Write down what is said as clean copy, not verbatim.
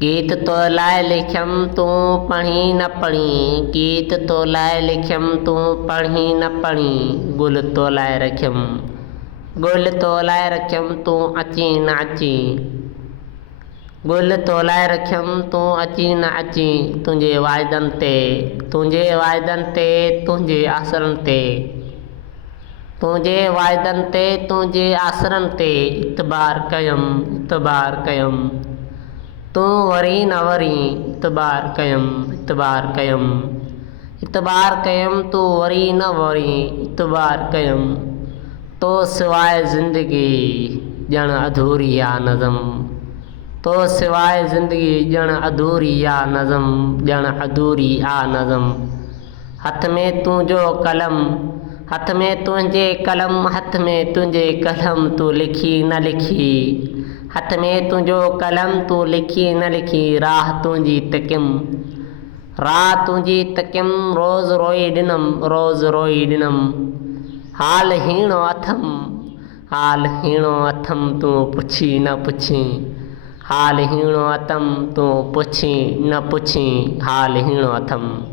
गीत तो लाइ लिखियम तूं पढ़ी न पढ़ी, गीत तो लाइ लिखियम तूं पढ़ी न पढ़ी। गुल तो लाइ रखियम, गुल तो लाइ रखियम तूं अची न अची। गुल तो लाइ रखियम तूं अची न अची। तुंहिंजे वाइदनि ते, तुंहिंजे वाइदनि ते, तुंहिंजे आसरनि ते, तुंहिंजे वाइदनि ते, तुंहिंजे आसरनि ते इतबार कयम, इतबार कयम। तूं वरी न वरी इतबार कयम, इतबार कयम। इतबार कयम तूं वरी न वरी इतबार कयम। तो सिवाइ ज़िंदगी ॼण अधूरी आ नज़म, तो सिवाइ ज़िंदगी ॼण अधूरी आ नज़म, ॼण अधूरी आ नज़म। हथ में तुंहिंजो कलम, हथ में तुंहिंजे कलम, हथ में तुंहिंजे कलम तूं लिखी न लिखी। हथ में तुंहिंजो कलम तूं लिखी न लिखी। राह तुंहिंजी तकियम, राह तुंहिंजी तकियम। रोज़ रोई ॾिनम, रोज़ रोई ॾिनम। हाल हीणो अथम, हाल हीणो अथम तूं पुछी न पुछी। हाल हीणो अथम तूं पुछी न पुछी, हाल हीणो अथम।